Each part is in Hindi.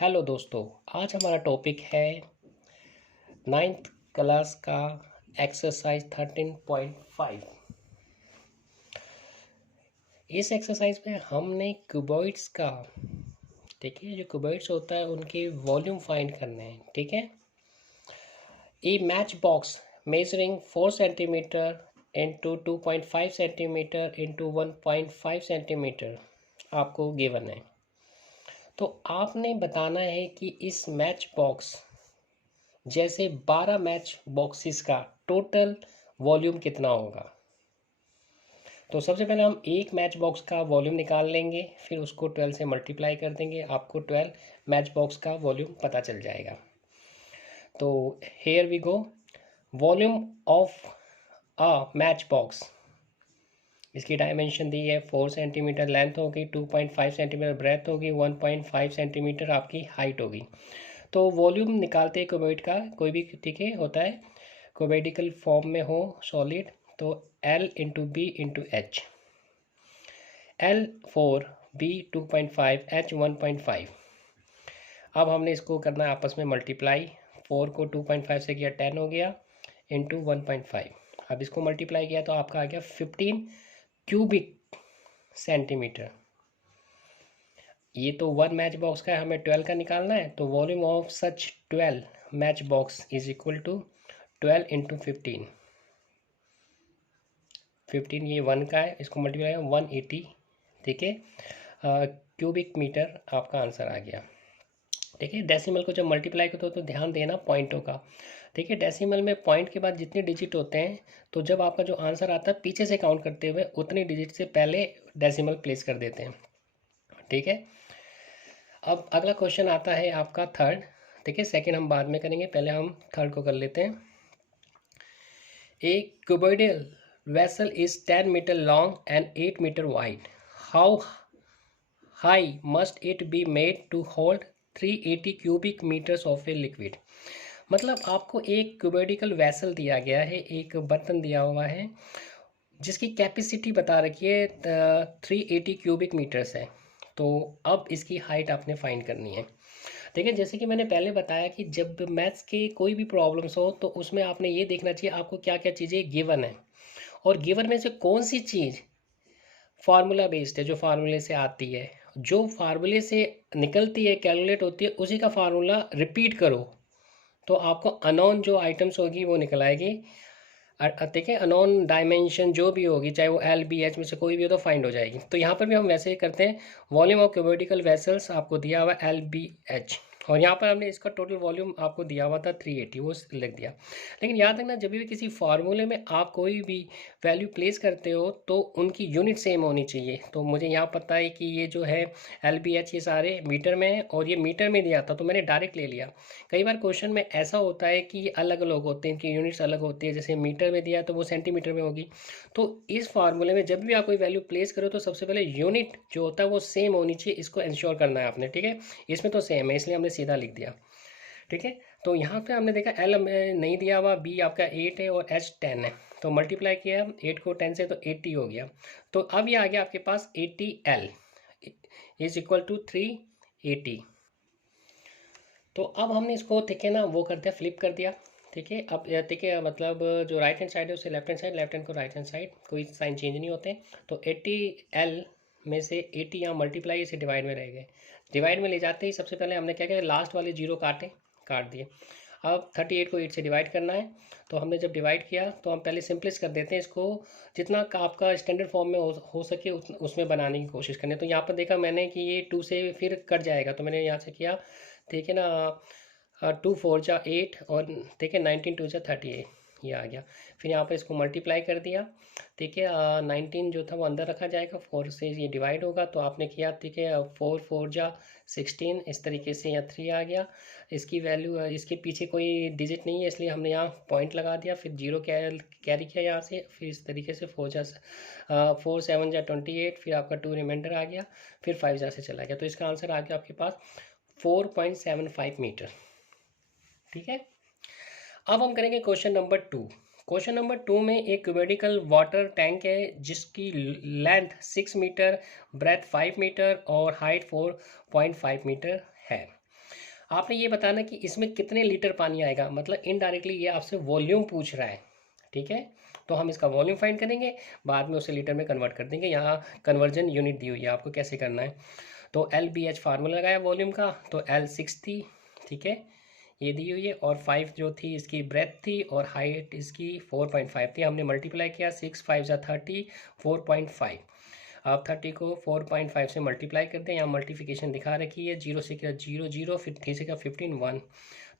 हेलो दोस्तों, आज हमारा टॉपिक है नाइन्थ क्लास का एक्सरसाइज 13.5। इस एक्सरसाइज में हमने क्यूबॉइड्स का, ठीक है, जो क्यूबॉइड्स होता है उनके वॉल्यूम फाइंड करने हैं। ठीक है, a match box measuring 4 centimetre into 2.5 centimetre into 1.5 centimetre आपको गिवन है। तो आपने बताना है कि इस मैच बॉक्स जैसे 12 मैच बॉक्सेस का टोटल वॉल्यूम कितना होगा। तो सबसे पहले हम एक मैच बॉक्स का वॉल्यूम निकाल लेंगे, फिर उसको 12 से मल्टीप्लाई कर देंगे, आपको 12 मैच बॉक्स का वॉल्यूम पता चल जाएगा। तो here we go, volume of a match box, इसकी डायमेंशन दी है 4 सेंटीमीटर लेंथ होगी, 2.5 सेंटीमीटर ब्रेथ होगी, 1.5 सेंटीमीटर आपकी हाइट होगी। तो वॉल्यूम निकालते हैं क्यूबॉइड का, कोई भी, ठीक है, होता है क्यूबॉइडिकल फॉर्म में हो सॉलिड, तो L into B into H, L 4, B 2.5, H 1.5। अब हमने इसको करना है आपस में मल्टीप्लाई, 4 को 2.5 से किया 10 हो गया इंटू 1.5। अब इसको मल्टीप्लाई किया तो आपका आ गया 15 क्यूबिक सेंटीमीटर। ये तो वन मैच बॉक्स का है, हमें 12 का निकालना है। तो volume of such 12 match box is equal to 12 into 15। 15 ये 1 का है, इसको मल्टीप्लाई 180, ठीक है, क्यूबिक मीटर आपका आंसर आ गया। ठीक है, डेसिमल को जब मल्टीप्लाई करते हो तो ध्यान देना पॉइंटों का। ठीक है, डेसिमल में पॉइंट के बाद जितने डिजिट होते हैं, तो जब आपका जो आंसर आता है पीछे से काउंट करते हुए उतनी डिजिट से पहले डेसिमल प्लेस कर देते हैं। ठीक है, अब अगला क्वेश्चन आता है आपका थर्ड। ठीक है, सेकंड हम बाद में करेंगे, पहले हम थर्ड को कर लेते हैं। ए cuboidal vessel is 10 meter long and 8 meter wide. How high must it be made to hold 380 cubic meters of a liquid? मतलब आपको एक क्यूबॉइडिकल वेसल दिया गया है, एक बर्तन दिया हुआ है जिसकी कैपेसिटी बता रखी है 380 क्यूबिक मीटर्स है। तो अब इसकी हाइट आपने फाइंड करनी है। देखिए, जैसे कि मैंने पहले बताया कि जब मैथ्स के कोई भी प्रॉब्लम्स हो तो उसमें आपने ये देखना चाहिए आपको क्या क्या चीज़ें गिवन है, और गिवन में से कौन सी चीज़ फार्मूला बेस्ड है, जो फार्मूले से आती है, जो फार्मूले से निकलती है, कैलकुलेट होती है, उसी का फार्मूला रिपीट करो तो आपको अननोन जो आइटम्स होगी वो निकल आएगी। देखिए, अननोन डायमेंशन जो भी होगी, चाहे वो एल बी एच में से कोई भी हो, तो फाइंड हो जाएगी। तो यहाँ पर भी हम वैसे ही करते हैं। वॉल्यूम ऑफ क्यूबॉइडिकल वेसल्स आपको दिया हुआ एल बी एच, और यहाँ पर हमने इसका टोटल वॉल्यूम आपको दिया हुआ था 380, वो लिख दिया। लेकिन याद रखना, जब भी किसी फार्मूले में आप कोई भी वैल्यू प्लेस करते हो तो उनकी यूनिट सेम होनी चाहिए। तो मुझे यहाँ पता है कि ये जो है एल बी एच ये सारे मीटर में है, और ये मीटर में दिया था तो मैंने डायरेक्ट ले लिया। कई बार क्वेश्चन में ऐसा होता है कि ये अलग अलग होते हैं, इनकी यूनिट्स अलग होती है, जैसे मीटर में दिया तो वो सेंटीमीटर में होगी। तो इस फार्मूले में जब भी आप कोई वैल्यू प्लेस करो तो सबसे पहले यूनिट जो होता है वो सेम होनी चाहिए, इसको इंश्योर करना है आपने। ठीक है, इसमें तो सेम है इसलिए हमने सीधा लिख दिया। ठीक है, तो यहाँ पे हमने देखा एल नहीं दिया हुआ, बी आपका 8 है और एच 10 है, तो मल्टीप्लाई किया 8 को 10 से तो 80 हो गया। तो अब ये आ गया आपके पास 80 एल इज इक्वल टू 380। तो अब हमने इसको, ठीक है ना, वो कर दिया, फ्लिप कर दिया। ठीक है, अब ठीक है, मतलब जो राइट हैंड साइड है उससे left hand side, left hand को राइट हैंड साइड, कोई साइन चेंज नहीं होते। तो 80 एल में से 80 यहाँ मल्टीप्लाई से डिवाइड में रह गए। डिवाइड में ले जाते ही सबसे पहले हमने क्या किया, लास्ट वाले जीरो काट दिए। अब 38 को 8 से डिवाइड करना है। तो हमने जब डिवाइड किया तो हम पहले सिंपलिस कर देते हैं इसको, जितना का आपका स्टैंडर्ड फॉर्म में हो सके उसमें बनाने की कोशिश करनी है। तो यहाँ पर देखा मैंने कि ये 2 से फिर कट जाएगा, तो मैंने यहाँ से किया, ठीक है ना, 2 4 जा 8, और ठीक है 19 2 जा 38, ये आ गया। फिर यहाँ पर इसको मल्टीप्लाई कर दिया। ठीक है, 19 जो था वो अंदर रखा जाएगा, 4 से ये डिवाइड होगा, तो आपने किया, ठीक है, 4 4 जा 16, इस तरीके से यहाँ 3 आ गया। इसकी वैल्यू, इसके पीछे कोई डिजिट नहीं है इसलिए हमने यहाँ पॉइंट लगा दिया, फिर जीरो कैरी किया यहाँ से, फिर इस तरीके से 4 7 जा 28, फिर आपका 2 रिमाइंडर आ गया, फिर 5 जा से चला गया। तो इसका आंसर आ गया आपके पास 4.75 मीटर। ठीक है, अब हम करेंगे क्वेश्चन नंबर 2। क्वेश्चन नंबर 2 में एक क्यूबिकल वाटर टैंक है जिसकी लेंथ 6 मीटर, ब्रेथ 5 मीटर और हाइट 4.5 मीटर है। आपने ये बताना कि इसमें कितने लीटर पानी आएगा, मतलब इनडायरेक्टली ये आपसे वॉल्यूम पूछ रहा है। ठीक है, तो हम इसका वॉल्यूम फाइंड करेंगे, बाद में उसे लीटर में कन्वर्ट कर देंगे। यहाँ कन्वर्जन यूनिट दी हुई है आपको कैसे करना है। तो LBH फार्मूला लगाया वॉल्यूम का, तो L6 थी, ठीक है, ये दी हुई है, और 5 जो थी इसकी ब्रेथ थी, और हाइट इसकी 4.5 थी। हमने मल्टीप्लाई किया, 6 5 जा 30, 4.5। आप 30 को 4.5 से मल्टीप्लाई करते हैं, यहाँ मल्टीप्लिकेशन दिखा रखी है, 0 से किया 0 0, फिर 3 से किया 15 1,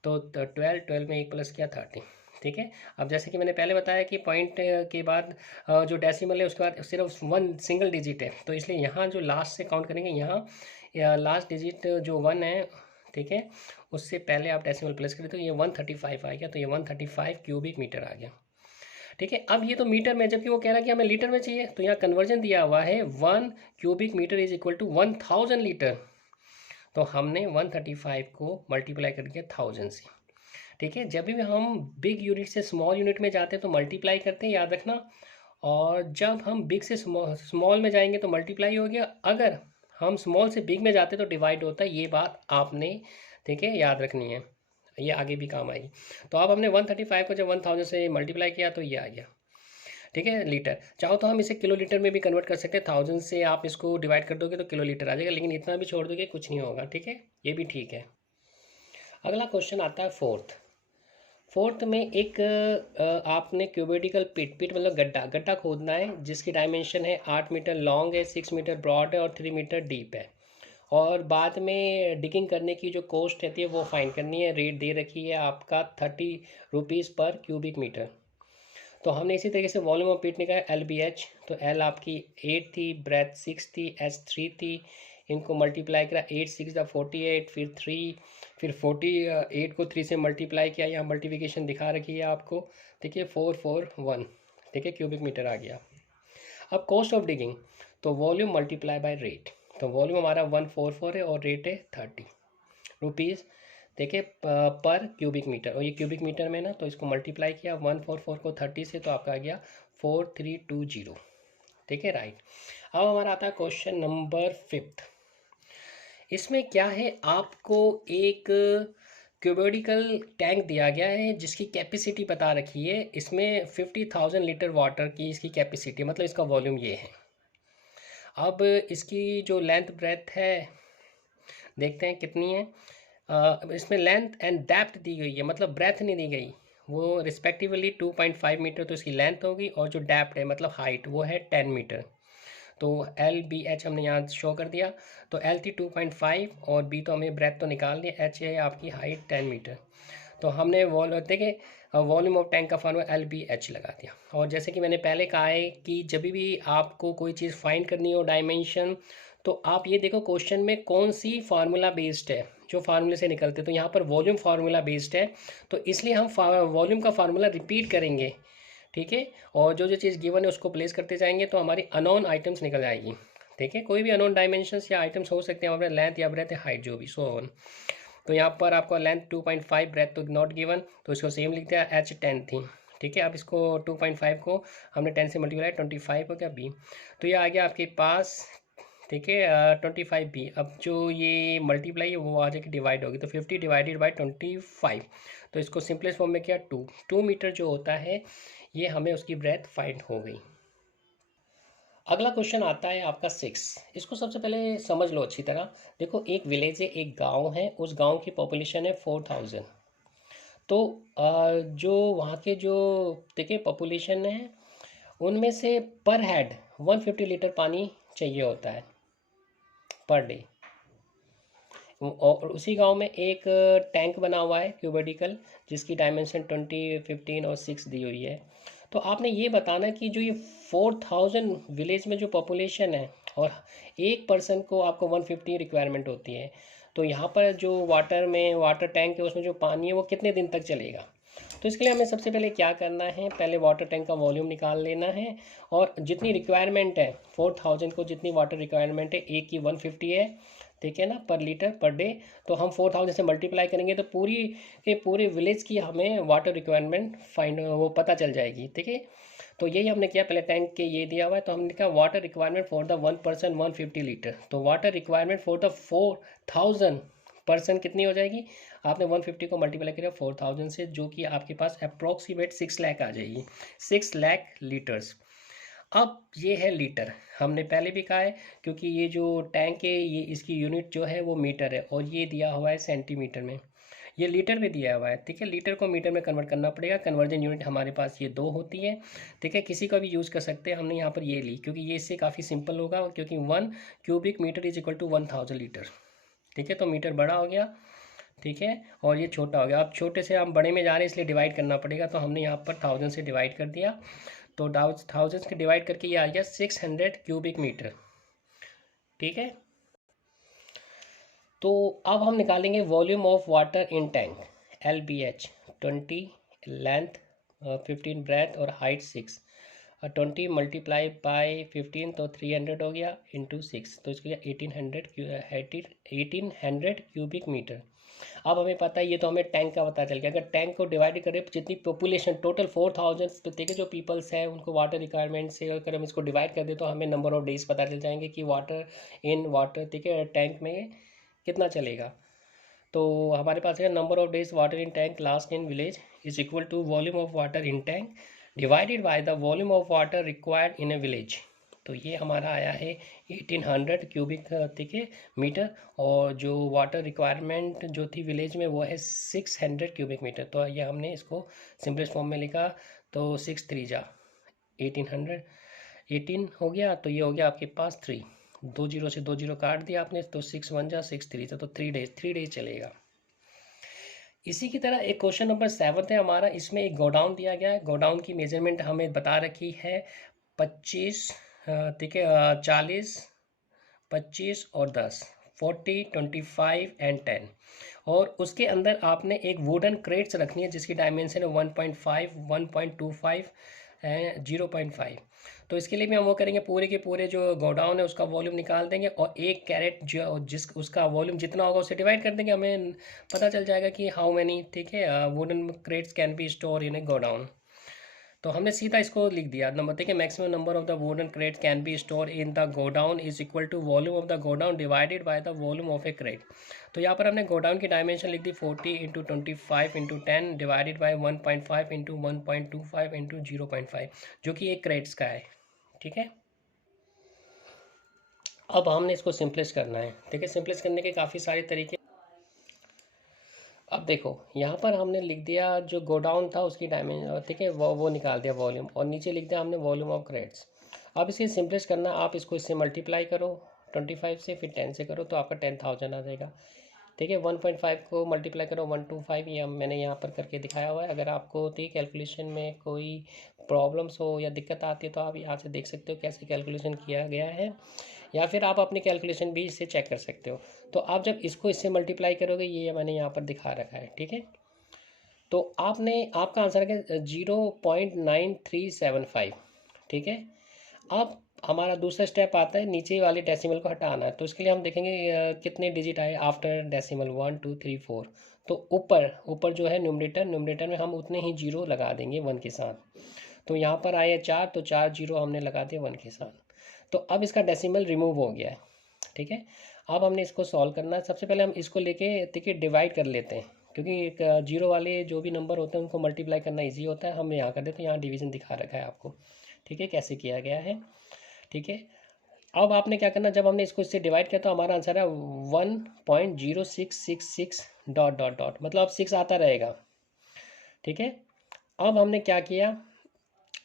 तो 12 में 1 प्लस किया 30। ठीक है, अब जैसे कि मैंने पहले बताया कि पॉइंट के बाद जो डेसिमल है उसके बाद सिर्फ वन सिंगल डिजिट है, तो इसलिए यहाँ जो लास्ट से काउंट करेंगे, यहाँ लास्ट डिजिट जो 1 है, ठीक है, उससे पहले आप डेसिमल प्लस करें तो ये 135 आ गया, तो ये 135 क्यूबिक मीटर आ गया। ठीक है, अब ये तो मीटर में, जबकि वो कह रहा है कि हमें लीटर में चाहिए, तो यहाँ कन्वर्जन दिया हुआ है 1 cubic metre is equal to 1000 litre. तो हमने 135 को मल्टीप्लाई कर दिया 1000 से। ठीक है, जब भी हम बिग यूनिट से स्मॉल यूनिट में जाते हैं तो मल्टीप्लाई करते हैं, याद रखना। और जब हम बिग से स्मॉल में जाएंगे तो मल्टीप्लाई हो गया, अगर हम स्मॉल से बिग में जाते तो डिवाइड होता है। ये बात आपने, ठीक है, याद रखनी है, ये आगे भी काम आएगी। तो अब हमने 135 को जब 1000 से मल्टीप्लाई किया तो ये आ गया, ठीक है, लीटर। चाहो तो हम इसे किलो लीटर में भी कन्वर्ट कर सकते हैं, 1000 से आप इसको डिवाइड कर दोगे तो किलो लीटर आ जाएगा, लेकिन इतना भी छोड़ दोगे कुछ नहीं होगा। ठीक है, ये भी ठीक है। अगला क्वेश्चन आता है फोर्थ में एक आपने क्यूबिडिकल पिट मतलब गड्ढा खोदना है, जिसकी डायमेंशन है 8 मीटर लॉन्ग है, 6 मीटर ब्रॉड है और 3 मीटर डीप है। और बाद में डिगिंग करने की जो कॉस्ट रहती है वो फाइंड करनी है। रेट दे रखी है आपका 30 रुपीज़ पर क्यूबिक मीटर। तो हमने इसी तरीके से वॉल्यूम ऑफ पिट निकाला LBH, तो L आपकी 8 थी, ब्रेथ 6 थी, S 3 थी, इनको मल्टीप्लाई करा, 8 6 48, फिर 3, फिर 48 को 3 से मल्टीप्लाई किया, यहाँ मल्टीप्लिकेशन दिखा रखी है आपको, ठीक है, 441, ठीक है, क्यूबिक मीटर आ गया। अब कॉस्ट ऑफ डिगिंग, तो वॉल्यूम मल्टीप्लाई बाय रेट, तो वॉल्यूम हमारा 144 है और रेट है 30 रुपीज़, देखिए, पर क्यूबिक मीटर, और ये क्यूबिक मीटर में ना, तो इसको मल्टीप्लाई किया 144 को 30 से, तो आपका आ गया 4320। ठीक है, राइट। अब हमारा आता है क्वेश्चन नंबर 5। इसमें क्या है, आपको एक क्यूबिकल टैंक दिया गया है जिसकी कैपेसिटी बता रखी है, इसमें 50,000 लीटर वाटर की इसकी कैपेसिटी, मतलब इसका वॉल्यूम ये है। अब इसकी जो लेंथ ब्रेथ है देखते हैं कितनी है। इसमें लेंथ एंड डेप्थ दी गई है, मतलब ब्रेथ नहीं दी गई, वो रिस्पेक्टिवली 2.5 मीटर तो इसकी लेंथ होगी, और जो डेप्थ है मतलब हाइट वो है 10 मीटर। तो LBH हमने यहाँ शो कर दिया, तो L थी 2.5 और B तो हमें ब्रेथ तो निकाल दिया, H है आपकी हाइट 10 मीटर। तो हमने देखिए वॉल्यूम ऑफ टैंक का फार्मूला LBH लगा दिया। और जैसे कि मैंने पहले कहा है कि जब भी आपको कोई चीज़ फाइंड करनी हो डायमेंशन, तो आप ये देखो क्वेश्चन में कौन सी फार्मूला बेस्ड है, जो फार्मूले से निकलते, तो यहाँ पर वॉल्यूम फार्मूला बेस्ड है, तो इसलिए हम वॉल्यूम का फार्मूला रिपीट करेंगे। ठीक है, और जो जो चीज़ गिवन है उसको प्लेस करते जाएंगे तो हमारी अननोन आइटम्स निकल आएगी। ठीक है, कोई भी अननोन डायमेंशंस या आइटम्स हो सकते हैं हमारे, लेंथ या ब्रेथ या हाइट जो भी, सो ऑन। तो यहाँ पर आपका लेंथ 2.5, ब्रेथ तो नॉट गिवन, तो इसको सेम लिख दिया, H 10 थी। ठीक है, अब इसको 2.5 को हमने 10 से मल्टीप्लाई, 25 हो गया B, तो ये आ गया आपके पास, ठीक है, 25B। अब जो ये मल्टीप्लाई है वो आ जाएगी डिवाइड होगी, तो 50 डिवाइडेड बाई 25, तो इसको सिंपलेस्ट फॉर्म में किया 2 मीटर जो होता है, ये हमें उसकी ब्रेथ फाइंड हो गई। अगला क्वेश्चन आता है आपका 6। इसको सबसे पहले समझ लो अच्छी तरह। देखो, एक विलेज है, एक गांव है, उस गांव की पॉपुलेशन है 4000। तो जो वहाँ के जो देखिए पॉपुलेशन है, उनमें से पर हेड 150 लीटर पानी चाहिए होता है पर डे। और उसी गांव में एक टैंक बना हुआ है क्यूबिडिकल, जिसकी डायमेंशन 20 15 और 6 दी हुई है। तो आपने ये बताना कि जो ये 4000 विलेज में जो पॉपुलेशन है, और एक पर्सन को आपको 150 रिक्वायरमेंट होती है, तो यहाँ पर जो वाटर टैंक है उसमें जो पानी है वो कितने दिन तक चलेगा। तो इसके लिए हमें सबसे पहले क्या करना है, पहले वाटर टैंक का वॉल्यूम निकाल लेना है, और जितनी रिक्वायरमेंट है 4000 को, जितनी वाटर रिक्वायरमेंट है, एक की 150 है, ठीक है ना, पर लीटर पर डे, तो हम 4000 से मल्टीप्लाई करेंगे तो पूरे विलेज की हमें वाटर रिक्वायरमेंट वो पता चल जाएगी। ठीक है, तो यही हमने किया, पहले टैंक के ये दिया हुआ है, तो हमने कहा water requirement for the 1 person 150 litre, तो water requirement for the 4000 percent कितनी हो जाएगी, आपने 150 को मल्टीप्लाई किया 4000 से, जो कि आपके पास अप्रॉक्सीमेट 6 लाख आ जाएगी, 6 लाख लीटर्स। अब ये है लीटर, हमने पहले भी कहा है, क्योंकि ये जो टैंक है ये इसकी यूनिट जो है वो मीटर है, और ये दिया हुआ है सेंटीमीटर में, ये लीटर में दिया हुआ है, ठीक है। लीटर को मीटर में कन्वर्ट करना पड़ेगा, कन्वर्जन यूनिट हमारे पास ये 2 होती है, ठीक है। किसी का भी यूज़ कर सकते हैं, हमने यहाँ पर ये ली क्योंकि ये इससे काफ़ी सिंपल होगा, क्योंकि 1 cubic metre is equal to 1000 litre, ठीक है। तो मीटर बड़ा हो गया, ठीक है, और ये छोटा हो गया। अब छोटे से हम बड़े में जा रहे हैं इसलिए डिवाइड करना पड़ेगा, तो हमने यहाँ पर 1000 से डिवाइड कर दिया, तो 1000 से डिवाइड करके ये आ गया 600 क्यूबिक मीटर, ठीक है। तो अब हम निकालेंगे volume of water in tank, LBH 20, length 15, breadth और हाइट 6, 20 मल्टीप्लाई बाई 15 तो 300 हो गया, इंटू 6 तो इसके लिए 1800 क्यूबिक मीटर। अब हमें पता है, ये तो हमें टैंक का पता चल गया, अगर टैंक को डिवाइड करें जितनी पॉपुलेशन टोटल 4000 तो देखिए जो पीपल्स है उनको वाटर रिक्वायरमेंट से अगर हम इसको डिवाइड कर दें तो हमें नंबर ऑफ डेज पता चल जाएंगे कि वाटर ठीक है टैंक में कितना चलेगा। तो हमारे पास है number of days water in tank last in village is equal to volume of water in tank divided by the volume of water required in a village. तो ये हमारा आया है 1800 क्यूबिक, ठीक है, मीटर, और जो वाटर रिक्वायरमेंट जो थी विलेज में वो है 600 क्यूबिक मीटर। तो ये हमने इसको सिंपलेस्ट फॉर्म में लिखा, तो 6 3 जा 1800, 18 हो गया, तो ये हो गया आपके पास 3, 2 जीरो से 2 जीरो काट दिया आपने, तो 6 1 जा 6 3 तो 3 डेज चलेगा। इसी की तरह एक क्वेश्चन नंबर 7 है हमारा, इसमें एक गोडाउन दिया गया है, गोडाउन की मेजरमेंट हमें बता रखी है 25, ठीक है, 40, 25 और 10, 40, 25 एंड 10, और उसके अंदर आपने एक वुडन क्रेट्स रखनी है जिसकी डायमेंशन है 1.5, 1.25 एंड 0.5। तो इसके लिए भी हम वो करेंगे, पूरे के पूरे जो गोडाउन है उसका वॉल्यूम निकाल देंगे, और एक कैरेट जो उसका वॉल्यूम जितना होगा उसे डिवाइड कर देंगे, हमें पता चल जाएगा कि हाउ मैनी, ठीक है, wooden crates can be store in a godown. तो हमने सीधा इसको लिख दिया नंबर, देखिए maximum number of the wooden crate can be store in the godown is equal to volume of the godown divided by the volume of a crate. तो यहाँ पर हमने गोडाउन की डायमेंशन लिख दी 40 into 25 into 10 divided by 1.5 into 1.25 into 0.5, जो कि एक क्रेट्स का है, ठीक है। अब हमने इसको सिंपलेस्ट करना है, ठीक है। सिंपलेस्ट करने के काफ़ी सारे तरीके, अब देखो यहाँ पर हमने लिख दिया जो गोडाउन था उसकी डायमेंशन, ठीक है, वो निकाल दिया वॉल्यूम, और नीचे लिख दिया हमने वॉल्यूम ऑफ क्रेट्स। अब इसे सिंपलेस्ट करना, आप इसको इससे मल्टीप्लाई करो 25 से, फिर 10 से करो, तो आपका 10,000 आ जाएगा, ठीक है। 1.5 को मल्टीप्लाई करो 125, ये मैंने यहाँ पर करके दिखाया हुआ है। अगर आपको ठीक कैलकुलेशन में कोई प्रॉब्लम्स हो या दिक्कत आती है तो आप यहाँ से देख सकते हो कैसे कैलकुलेशन किया गया है, या फिर आप अपनी कैलकुलेशन भी इससे चेक कर सकते हो। तो आप जब इसको इससे मल्टीप्लाई करोगे, ये मैंने यहाँ पर दिखा रखा है, ठीक है। तो आपका आंसर है 0.9375, ठीक है। अब हमारा दूसरा स्टेप आता है, नीचे वाले डेसिमल को हटाना है, तो इसके लिए हम देखेंगे कितने डिजिट आए आफ्टर डेसिमल, 1 2 3 4। तो ऊपर जो है न्यूमरेटर में हम उतने ही जीरो लगा देंगे 1 के साथ। तो यहाँ पर आए 4, तो 4 जीरो हमने लगा दिए 1 के साथ। तो अब इसका डेसिमल रिमूव हो गया है, ठीक है। अब हमने इसको सॉल्व करना है, सबसे पहले हम इसको लेके देखिए डिवाइड कर लेते हैं, क्योंकि जीरो वाले जो भी नंबर होते हैं उनको मल्टीप्लाई करना इजी होता है। हम यहाँ कर देते हैं, यहाँ डिवीज़न दिखा रखा है आपको, ठीक है, कैसे किया गया है, ठीक है। अब आपने क्या करना, जब हमने इसको इससे डिवाइड किया तो हमारा आंसर है 1.0666 डॉट डॉट डॉट, मतलब अब 6 आता रहेगा, ठीक है। अब हमने क्या किया,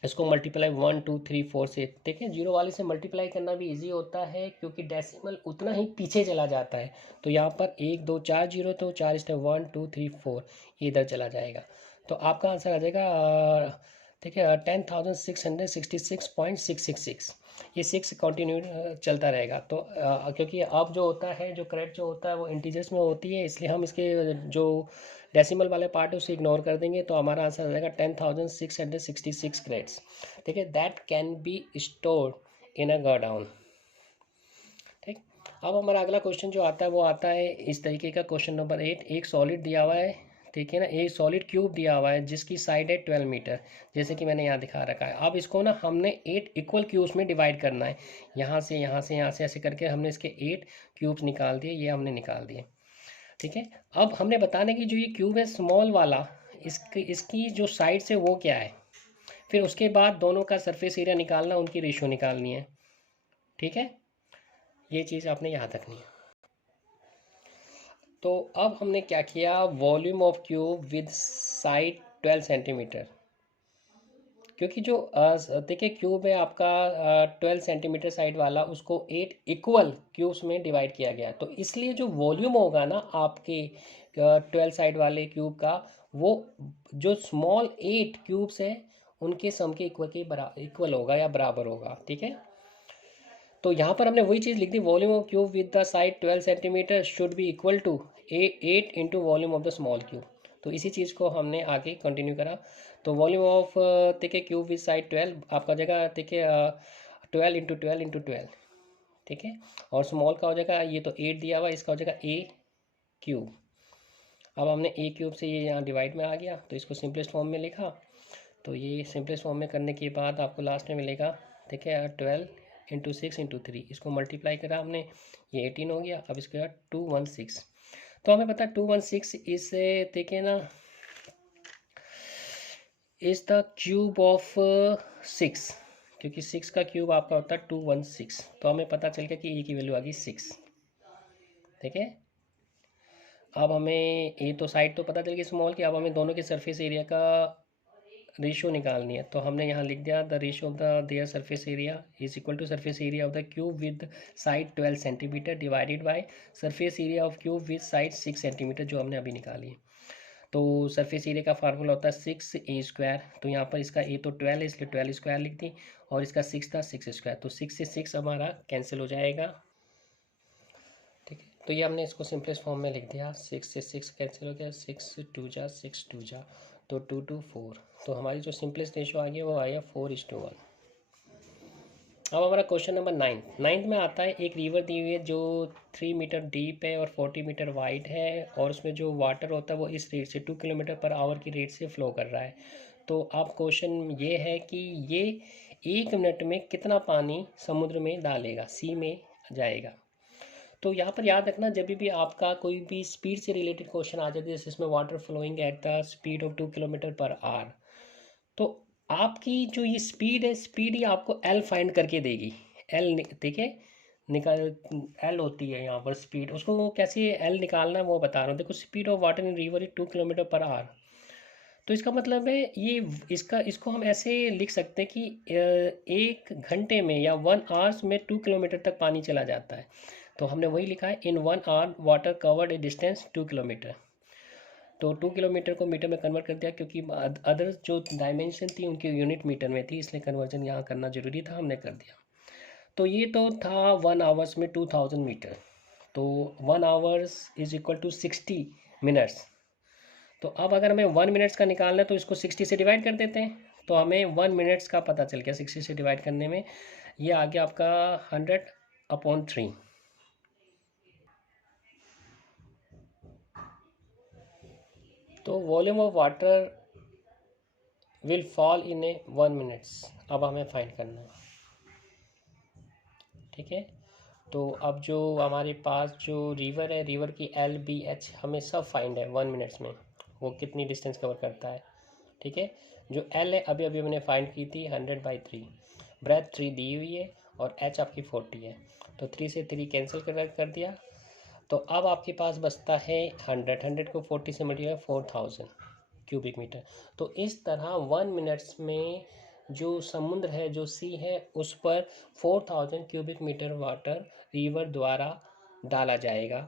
इसको मल्टीप्लाई 1 2 3 4 से, ठीक है। जीरो वाले से मल्टीप्लाई करना भी इजी होता है क्योंकि डेसिमल उतना ही पीछे चला जाता है। तो यहाँ पर 1 2 4 जीरो, तो 4 इस 1 2 3 4 ये इधर चला जाएगा, तो आपका आंसर आ जाएगा, ठीक है, 10,666.666। ये 6 कंटिन्यू चलता रहेगा। तो क्योंकि अब जो होता है, जो करेक्ट जो होता है वो इंटीजर्स में होती है, इसलिए हम इसके जो डेसिमल वाले पार्ट है उसे इग्नोर कर देंगे, तो हमारा आंसर आ जाएगा 10,666 क्रेट्स, ठीक है, that can be stored in a godown, ठीक। अब हमारा अगला क्वेश्चन जो आता है वो आता है इस तरीके का, क्वेश्चन नंबर 8। एक सॉलिड दिया हुआ है, ठीक है ना, एक सॉलिड क्यूब दिया हुआ है जिसकी साइड है 12 मीटर, जैसे कि मैंने यहाँ दिखा रखा है। अब इसको ना हमने 8 इक्वल क्यूब्स में डिवाइड करना है, यहाँ से यहाँ से यहाँ से ऐसे करके हमने इसके 8 क्यूब्स निकाल दिए, ये हमने निकाल दिए। ठीक है। अब हमने बताना कि जो ये क्यूब है स्मॉल वाला, इसकी जो साइड से वो क्या है, फिर उसके बाद दोनों का सरफेस एरिया निकालना, उनकी रेशियो निकालनी है। ठीक है, ये चीज़ आपने याद रखनी है। तो अब हमने क्या किया, volume of cube with side 12 centimetre, क्योंकि जो देखिए क्यूब है आपका 12 सेंटीमीटर साइड वाला, उसको 8 इक्वल क्यूब्स में डिवाइड किया गया, तो इसलिए जो वॉल्यूम होगा ना आपके 12 साइड वाले क्यूब का, वो जो स्मॉल 8 क्यूब्स है उनके सम के इक्वल होगा या बराबर होगा। ठीक है, तो यहाँ पर हमने वही चीज़ लिख दी, volume of cube with the side 12 centimetre should be equal to 8 into volume of the small cube. तो इसी चीज़ को हमने आगे कंटिन्यू करा। तो वॉल्यूम ऑफ देखिए क्यूब विद साइड 12 आपका जगह देखिए 12 इंटू 12 इंटू 12। ठीक है, और स्मॉल का हो जाएगा, ये तो 8 दिया हुआ, इसका हो जाएगा ए क्यूब। अब हमने ए क्यूब से ये यहाँ डिवाइड में आ गया, तो इसको सिंपलेस्ट फॉर्म में लिखा। तो ये सिंपलेस्ट फॉर्म में करने के बाद आपको लास्ट में मिलेगा, देखिए 12 इंटू 6 इंटू 3, इसको मल्टीप्लाई करा हमने, ये 18 हो गया। अब इसके बाद 216, तो हमें पता है 216 इससे देखिए ना इज द क्यूब ऑफ 6, क्योंकि 6 का क्यूब आपका होता है 216, तो हमें पता चल गया कि ए की वैल्यू आ गई 6। ठीक है, अब हमें ए तो साइड तो पता चल गई स्मॉल की, अब हमें दोनों के सरफेस एरिया का रेशियो निकालनी है। तो हमने यहाँ लिख दिया the ratio of the their surface area is equal to surface area of the cube with side 12 centimetre divided by surface area of cube with side 6 centimetre, जो हमने अभी निकाली है। तो सरफेस एरिया का फार्मूला होता है 6a²। तो यहाँ पर इसका ए तो 12 है, इसलिए 12 स्क्वायर लिख दी, और इसका 6 था 6 स्क्वायर, तो 6 से 6 हमारा कैंसिल हो जाएगा। ठीक है, तो ये हमने इसको सिंपलेस्ट फॉर्म में लिख दिया, 6 से 6 कैंसिल हो गया, 6 जा, तो 2 to 4, तो हमारी जो सिंपलेस्ट रेशियो आ गया वो आया 4:1। अब हमारा क्वेश्चन नंबर 9 में आता है, एक रिवर दी हुई है जो 3 मीटर डीप है और 40 मीटर वाइड है, और उसमें जो वाटर होता है वो इस रेट से 2 किलोमीटर पर आवर की रेट से फ्लो कर रहा है। तो अब क्वेश्चन ये है कि ये 1 मिनट में कितना पानी समुद्र में डालेगा, सी में जाएगा। तो यहाँ पर याद रखना, जब भी आपका कोई भी स्पीड से रिलेटेड क्वेश्चन आ जाती है, जैसे इसमें water flowing at the speed of 2 kilometre per hour, तो आपकी जो ये स्पीड है, स्पीड ही आपको एल फाइंड करके देगी। एल देखिए निकाल, एल होती है यहाँ पर स्पीड, उसको कैसे एल निकालना है वो बता रहा हूँ। देखो speed of water in river is 2 kilometre per hour, तो इसका मतलब है ये इसको हम ऐसे लिख सकते हैं कि 1 घंटे में या 1 आवर्स में 2 किलोमीटर तक पानी चला जाता है। तो हमने वही लिखा है, in 1 hour water covered a distance 2 kilometre. तो 2 किलोमीटर को मीटर में कन्वर्ट कर दिया, क्योंकि अदर जो डायमेंशन थी उनकी यूनिट मीटर में थी, इसलिए कन्वर्जन यहाँ करना जरूरी था, हमने कर दिया। तो ये तो था 1 आवर्स में 2000 मीटर, तो 1 hours is equal to 60 minutes. तो अब अगर हमें 1 मिनट्स का निकालना है तो इसको 60 से डिवाइड कर देते हैं, तो हमें 1 मिनट्स का पता चल गया 60 से डिवाइड करने में, ये आ गया आपका 100/3। तो volume of water will fall in A 1 minutes, अब हमें फाइंड करना है। ठीक है, तो अब जो हमारे पास जो रिवर है, रिवर की LBH हमें सब फाइंड है 1 मिनट्स में, वो कितनी डिस्टेंस कवर करता है। ठीक है, जो L है अभी अभी मैंने फाइंड की थी 100/3, ब्रेथ 3 दी हुई है और H आपकी 40 है, तो 3 से 3 कैंसिल कर दिया। तो अब आपके पास बचता है 100 को 40 से मल्टीप्लाई 4000 क्यूबिक मीटर। तो इस तरह 1 मिनट्स में जो समुद्र है, जो सी है, उस पर 4000 क्यूबिक मीटर वाटर रिवर द्वारा डाला जाएगा।